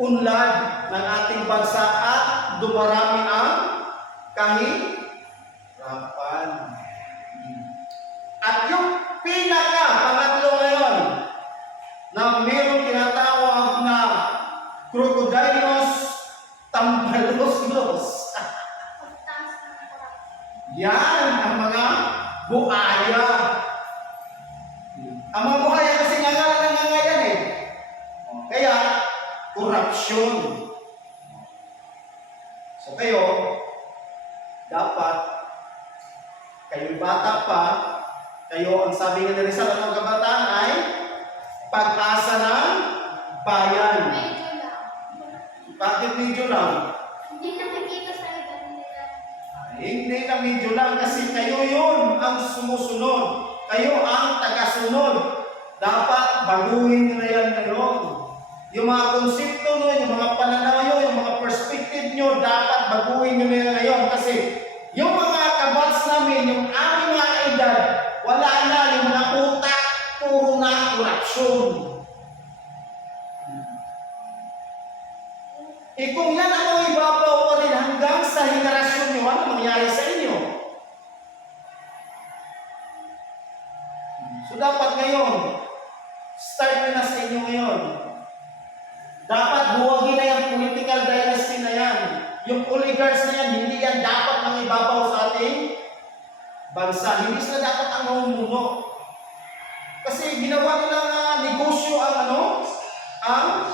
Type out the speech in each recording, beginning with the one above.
unlad ng ating bansa at dumarami ang kahirapan. At yung pangatlo ngayon, na mayroong tinatawag na Crocodilos tambaloslos. Yan ang mga buhaya. Ang mga buhaya kasi nangangayan eh. Kaya, korupsyon. So kayo, dapat, kayo bata pa, kayo, ang sabi nga ni Rizal, ang kabataan ay pag-asa ng bayan. Bakit medyo lang? Hindi nakikita sa iba nila. Hindi na medyo lang kasi kayo yun ang sumusunod. Kayo ang tagasunod. Dapat baguhin nyo na yan ngayon. Yung mga konsepto nyo, yung mga pananaw nyo, yung mga perspective nyo, dapat baguhin nyo na yan ngayon. Kasi yung mga kabats namin, yung aming mga kaedad, wala na yung mga utak, puro na korupsyon. Kung yan ang ibabaw pa rin hanggang sa henerasyon nyo, ano mangyari sa inyo? So dapat ngayon, start na sa inyo ngayon. Dapat buwagin na yung political dynasty na yan. Yung oligarchs na yan, hindi yan dapat mangibabaw sa ating bansa. Hindi sila dapat ang mamumuno. Kasi ginawa nilang negosyo ang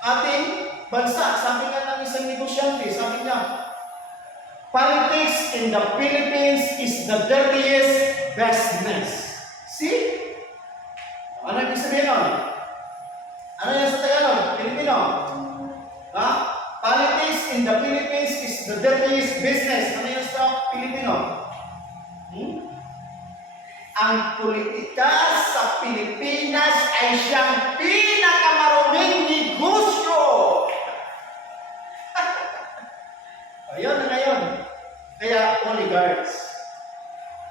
ating bansa. Sabi nga ng isang negosyante, sabi niya, politics in the Philippines is the dirtiest business. See? Ano ibig sabihin nun? Ano yan sa Tagalog? Pilipino? Ha? Politics in the Philippines is the dirtiest business. Ano yan sa Pilipino? Ang politika sa Pilipinas ay siyang pinakamaruming negosyo. Ayun na ngayon. Kaya oligarchs.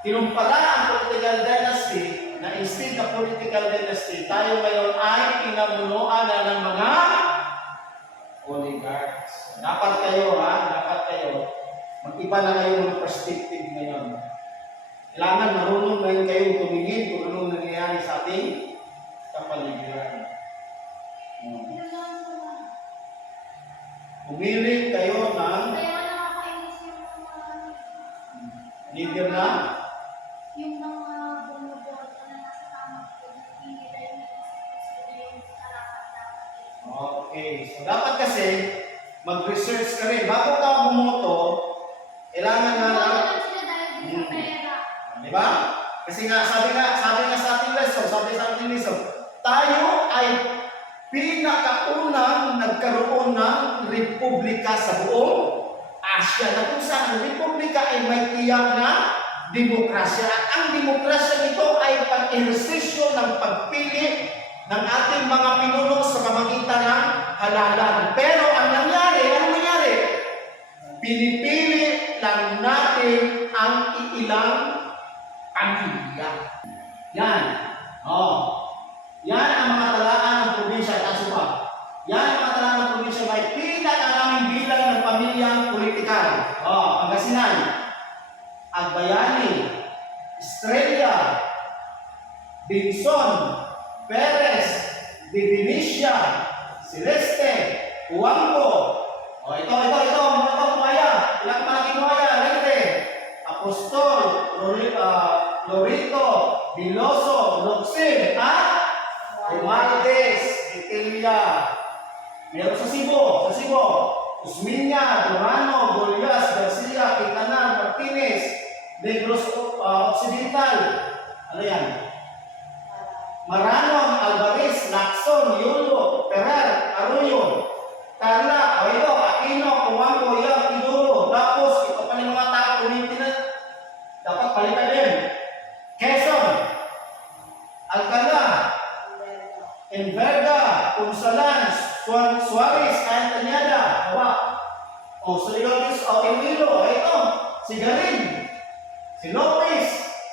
Tinumpala ang political dynasty na instead na political dynasty, tayo ngayon ay pinamunuan na ng mga oligarchs. Dapat kayo mag-iba na kayo ng perspective ngayon. Kailangan marunong ngayon kayo tumingin kung anong nangyayari sa ating kapaligiran. Pumili kayo ng leader na yung mga bumuboto na nasa tamang hindi nila yung yung karapat-dapat. Okay. So dapat kasi mag-research ka rin. Bago ka bumoto, kailangan na lang. Di ba? Kasi nga, sabi nga sa ating lesson, tayo ay pinakaunang nagkaroon ng republika sa buong Asia. Na kung saan ang republika ay may tiyak na demokrasya. At ang demokrasya nito ay pag-ehersisyo ng pagpili ng ating mga pinuno sa pamamagitan ng halalan. Pero ang nangyari, pinipili lang natin ang iilang pamilya. Yan. Yan ang mga talaan ng probinsya. Tasuba. Yan ang mga talaan ng probinsya. May pinakaraming bilang ng pamilyang politikal. Pangasinan, Agbayani, Estrella, Binson, Perez, Divinisya, Celeste, Huangco. Ito, Maya. Ilang malaking Maya, Rente, Apostol, Lorito, Biloso, Luxin, Umaldes, Itilia. Meron sa Cebu, Usminya, Durano, Golias, Garcia, Quintanar, Martinez, Negros Occidental. Ano yan? Maranon, Alvarez, Lacson, Yulo, Ferrer, Arroyo, Carla, Aquino, Huangco, Iduro. Tapos, ito pa ng mga tao, na dapat palitan din. Quezon, Alcala, Enverga, Punsalan, Suarez, Antanyada, Soligaris, Emilio, si Garin, si Lopez,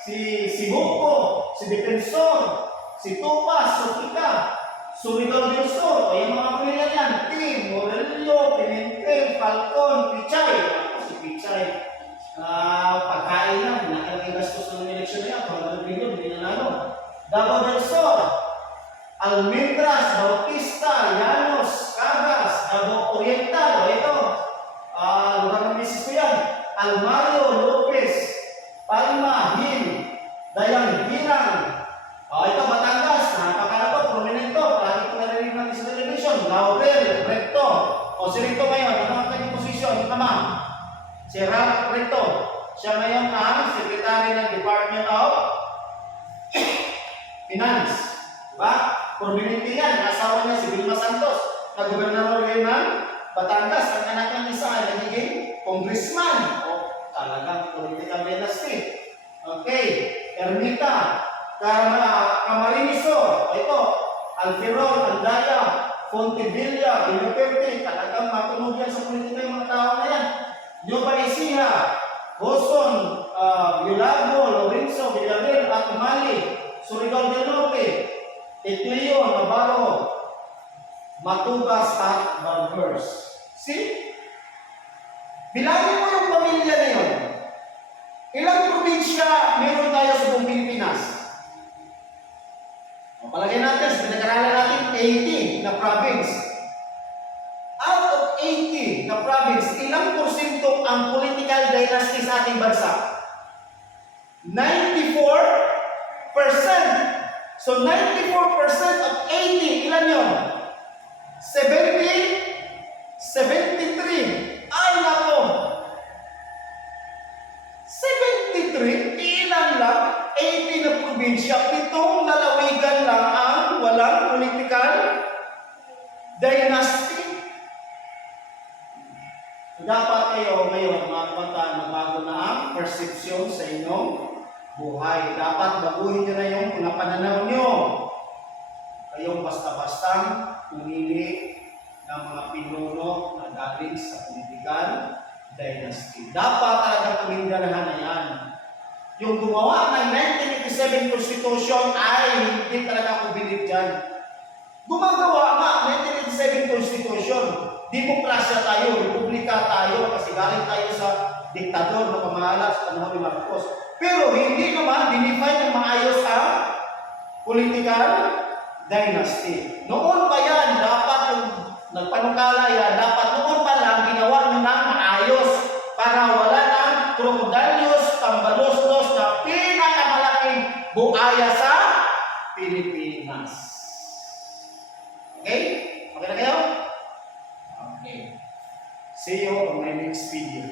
si Buko, si Defensor, si Tupas, Sotika, Surigao del Sur, o yung mga pamilya niyan, Tim, Morello, Pimentel, Falcon, Pichay. Ako si Pichay. Pagkain lang, nakalagay gastos ng eleksyon na yan, 200 million, hindi nanalo. Davao del Sur, Almendras, Bautista, Llanos, Cagas, Davao Oriental, o ito, lugar ng misis ko yan, Almario, Lopez, Palma, Hill, Dayang Hirang, ito Batangas, napakalabot, prominento, palagi ko narinig natin sa television, Laurel, Recto, o si Recto ngayon, ano ang kanyang posisyon? Ito naman, si Ralph Recto, siya ngayon ang Secretary ng Department of Finance. Diba? Prominente yan, asawa niya si Vilma Santos, na gobernador ngayon ng Batangas, ang anak ng isa ay nagiging congressman. O, talagang political dynasty. Okay, Ermita, Camariniso, ito, Alferol, Andaya, Fontevilla, Villaverde, talagang matunog yan sa politika yung mga tao na yan. Nueva Ecija, Boson, Violago, Lorenzo, Villarreal, at Umali, Surigao del Norte, Etleo, Navarro, Matugas, at Barbers. See? Bilangin mo yung pamilya na yun. Ilang probinsya meron tayo sa buong Pilipinas? Palagay natin, sa pinag-aralan natin, 80 na province. Out of 80 na province, ilang porsyento ang political dynasty sa ating bansa? 94%. So 94% of 80, ilan yun? 73. Ay, nako! 73, ilan lang? 80 na probinsya, 7 lalawigan lang ang walang political dynasty. So, dapat kayo ngayon magbago na ang persepsyon sa inyong buhay. Dapat baguhin nyo na yung mga pananaw nyo. Kayong basta-bastang pumili ng mga pinuno na galing sa political dynasty. Dapat talagang pamindalahan na yan. Yung gumawa ng 1987 Constitution ay hindi talaga ako bilib dyan. Gumagawa nga 1987 Constitution. Demokrasya tayo, republika tayo, kasi galing tayo sa diktador na pamahala sa panahon ni Marcos. Pero hindi naman dinefine ng maayos ang political dynasty. Noon pa yan, dapat yung nagpanukala yan, dapat noon pa lang ginawa nyo ng maayos para wala ng crocodilios, tambaloslos na pinakamalaking buaya sa Pilipinas. Okay? Okay na kayo? Okay. See you on my next video.